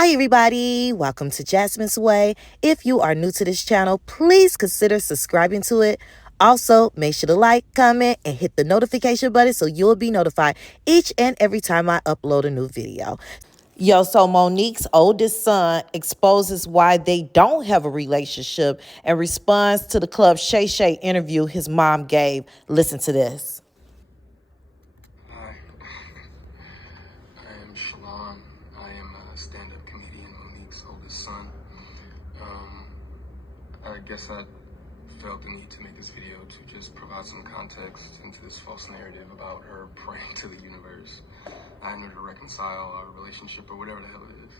Hi everybody, welcome to Jasmine's Way. If you are new to this channel, please consider subscribing to it. Also, make sure to like, comment, and hit the notification button so you'll be notified each and every time I upload a new video. So Monique's oldest son exposes why they don't have a relationship and responds to the Club Shay Shay interview his mom gave. Listen to this. Hi, I am Shalon. I am a stand-up comedian, Monique's oldest son. I guess I felt the need to make this video to just provide some context into this false narrative about her praying to the universe. I need to reconcile our relationship or whatever the hell it is.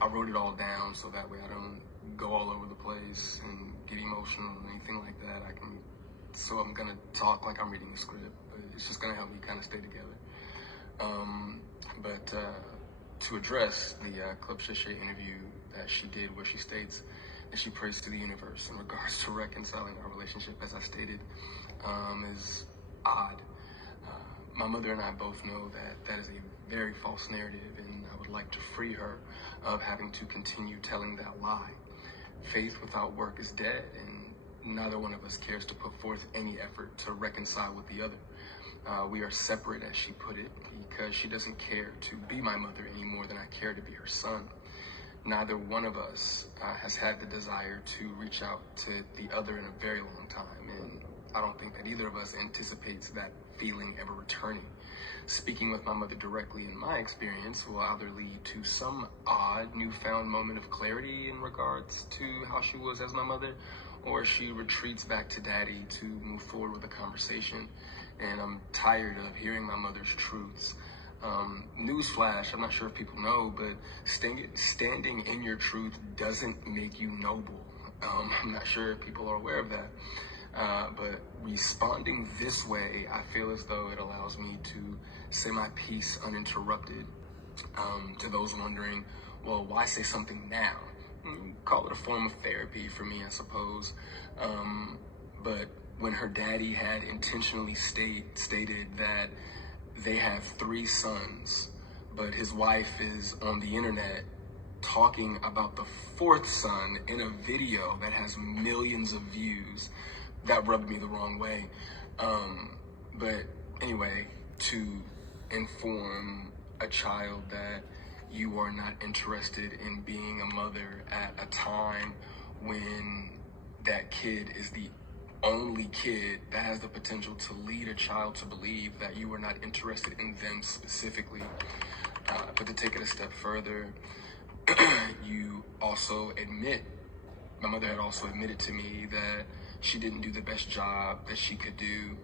I wrote it all down so that way I don't go all over the place and get emotional or anything like that. So I'm gonna talk like I'm reading a script, but it's just gonna help me kind of stay together. But to address the Club Shay Shay interview that she did, where she states that she prays to the universe in regards to reconciling our relationship, as I stated, is odd. My mother and I both know that that is a very false narrative, and I would like to free her of having to continue telling that lie. Faith without work is dead, and neither one of us cares to put forth any effort to reconcile with the other. We are separate, as she put it, because she doesn't care to be my mother any more than I care to be her son. Neither one of us has had the desire to reach out to the other in a very long time, and I don't think that either of us anticipates that feeling ever returning. Speaking with my mother directly, in my experience, will either lead to some odd newfound moment of clarity in regards to how she was as my mother, or she retreats back to daddy to move forward with a conversation. And I'm tired of hearing my mother's truths. Newsflash, I'm not sure if people know, but standing in your truth doesn't make you noble. I'm not sure if people are aware of that. But responding this way, I feel as though it allows me to say my piece uninterrupted. To those wondering, well, why say something now? Call it a form of therapy for me, I suppose. But when her daddy had intentionally stated that they have 3 sons, but his wife is on the internet talking about the 4th son in a video that has millions of views, that rubbed me the wrong way. But anyway, to inform a child that you are not interested in being a mother at a time when that kid is the only kid that has the potential to lead a child to believe that you are not interested in them specifically. But to take it a step further, you also admit, my mother had also admitted to me that she didn't do the best job that she could do,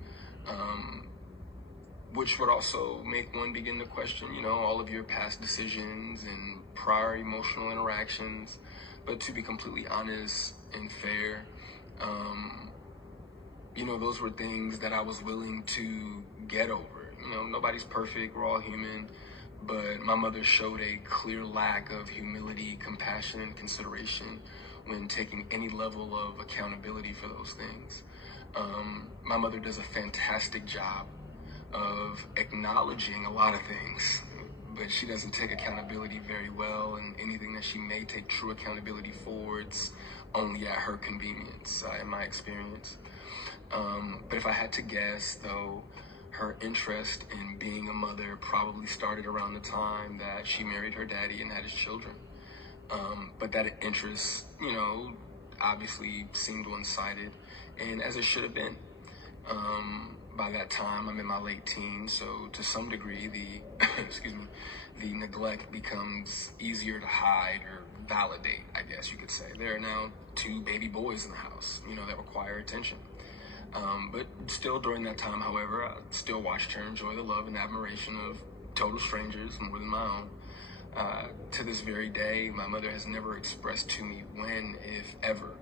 which would also make one begin to question, all of your past decisions and prior emotional interactions. But to be completely honest and fair, those were things that I was willing to get over. Nobody's perfect, we're all human, but my mother showed a clear lack of humility, compassion, and consideration when taking any level of accountability for those things. My mother does a fantastic job of acknowledging a lot of things, but she doesn't take accountability very well, and anything that she may take true accountability for, it's only at her convenience, in my experience. But if I had to guess, though, her interest in being a mother probably started around the time that she married her daddy and had his children. But that interest, obviously seemed one-sided, and as it should have been. By that time, I'm in my late teens, so to some degree, the neglect becomes easier to hide or validate, I guess you could say. There are now 2 baby boys in the house, that require attention. But still during that time, however, I still watched her enjoy the love and admiration of total strangers more than my own. To this very day, my mother has never expressed to me when, if ever,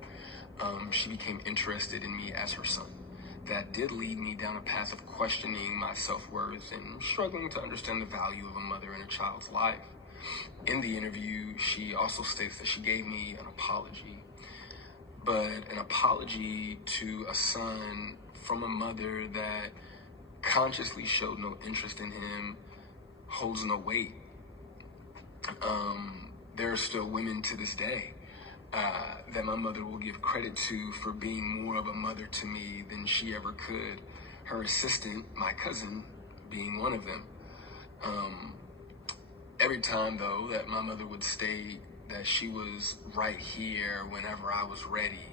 she became interested in me as her son. That did lead me down a path of questioning my self-worth and struggling to understand the value of a mother in a child's life. In the interview, she also states that she gave me an apology, but an apology to a son from a mother that consciously showed no interest in him holds no weight. there are still women to this day that my mother will give credit to for being more of a mother to me than she ever could. Her assistant, my cousin, being one of them. Every time, though, that my mother would state that she was right here whenever I was ready,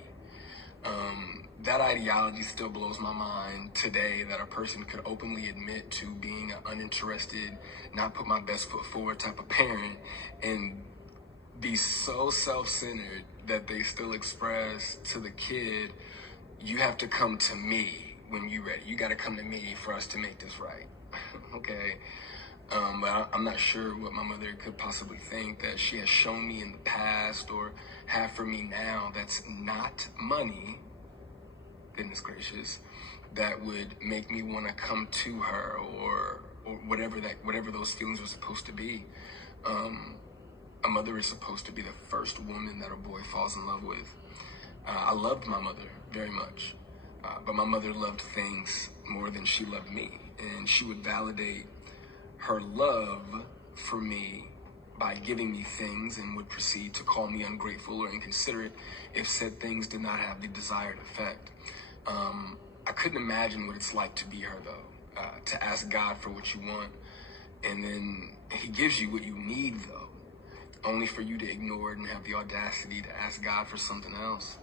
that ideology still blows my mind today, that a person could openly admit to being an uninterested, not put my best foot forward type of parent and be so self-centered that they still express to the kid, you have to come to me when you're ready. You got to come to me for us to make this right. Okay. But I'm not sure what my mother could possibly think that she has shown me in the past or have for me now that's not money, goodness gracious, that would make me want to come to her or whatever those feelings are supposed to be. A mother is supposed to be the first woman that a boy falls in love with. I loved my mother very much, but my mother loved things more than she loved me, and she would validate her love for me by giving me things and would proceed to call me ungrateful or inconsiderate if said things did not have the desired effect. I couldn't imagine what it's like to be her, though, to ask God for what you want, and then he gives you what you need, though, only for you to ignore it and have the audacity to ask God for something else.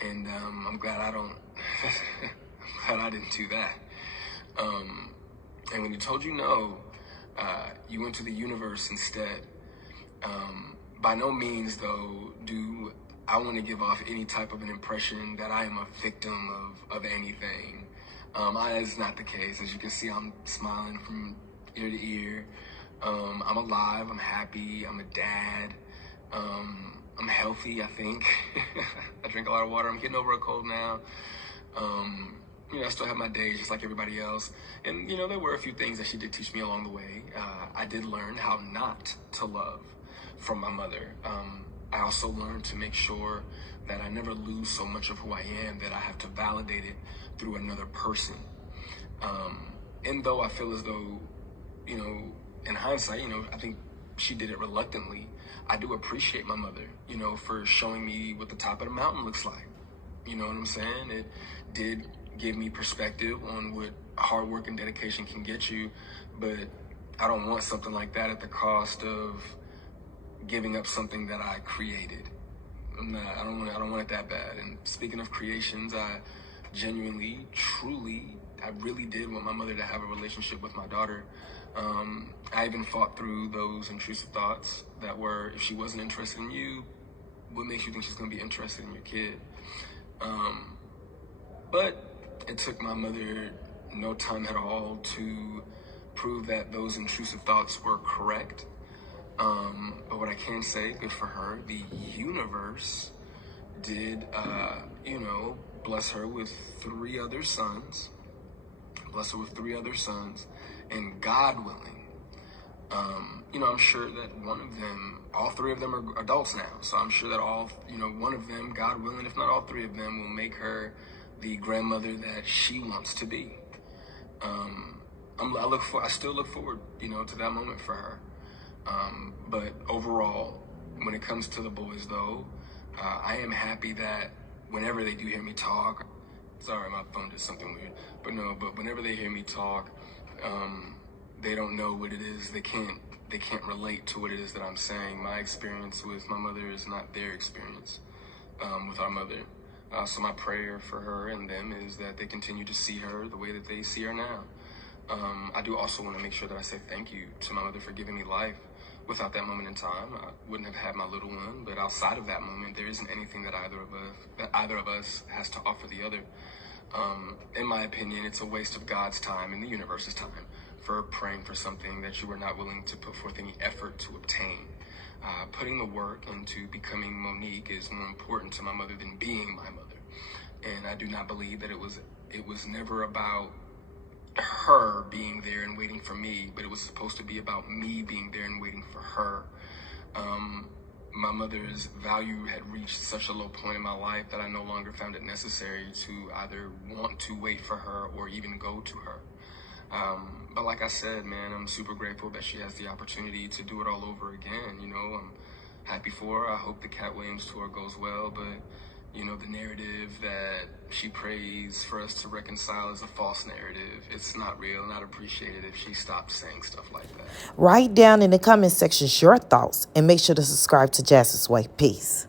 And I'm glad I don't, I'm glad I didn't do that. And when he told you no, you went to the universe instead. By no means, though, do I want to give off any type of an impression that I am a victim of anything. It's not the case. As you can see, I'm smiling from ear to ear. I'm alive, I'm happy, I'm a dad. I'm healthy, I think. I drink a lot of water. I'm getting over a cold now. I still have my days just like everybody else. And, there were a few things that she did teach me along the way. I did learn how not to love from my mother. I also learned to make sure that I never lose so much of who I am that I have to validate it through another person. And though I feel as though, in hindsight, I think she did it reluctantly, I do appreciate my mother, for showing me what the top of the mountain looks like. You know what I'm saying? It did give me perspective on what hard work and dedication can get you, but I don't want something like that at the cost of giving up something that I created. I don't want it that bad. And speaking of creations, I genuinely, truly, I really did want my mother to have a relationship with my daughter. I even fought through those intrusive thoughts that were, if she wasn't interested in you, what makes you think she's going to be interested in your kid? But it took my mother no time at all to prove that those intrusive thoughts were correct. But what I can say, good for her, the universe did, bless her with three other sons. And God willing, I'm sure that all three of them are adults now. So I'm sure that one of them, God willing, if not all three of them, will make her the grandmother that she wants to be. I still look forward, to that moment for her. But overall, when it comes to the boys, though, I am happy that whenever they do hear me talk, sorry, my phone did something weird, but whenever they hear me talk, they don't know what it is. They can't relate to what it is that I'm saying. My experience with my mother is not their experience with our mother. So my prayer for her and them is that they continue to see her the way that they see her now. I do also want to make sure that I say thank you to my mother for giving me life. Without that moment in time, I wouldn't have had my little one. But outside of that moment, there isn't anything that either of us has to offer the other. In my opinion, it's a waste of God's time and the universe's time for praying for something that you are not willing to put forth any effort to obtain. Putting the work into becoming Monique is more important to my mother than being my mother. And I do not believe that it was never about her being there and waiting for me, but it was supposed to be about me being there and waiting for her. My mother's value had reached such a low point in my life that I no longer found it necessary to either want to wait for her or even go to her. But like I said, man, I'm super grateful that she has the opportunity to do it all over again. happy for her. I hope the Cat Williams tour goes well, but the narrative that she prays for us to reconcile is a false narrative. It's not real, and I'd appreciate it if she stopped saying stuff like that. Write down in the comment section your thoughts and make sure to subscribe to Jasmine's Way. Peace.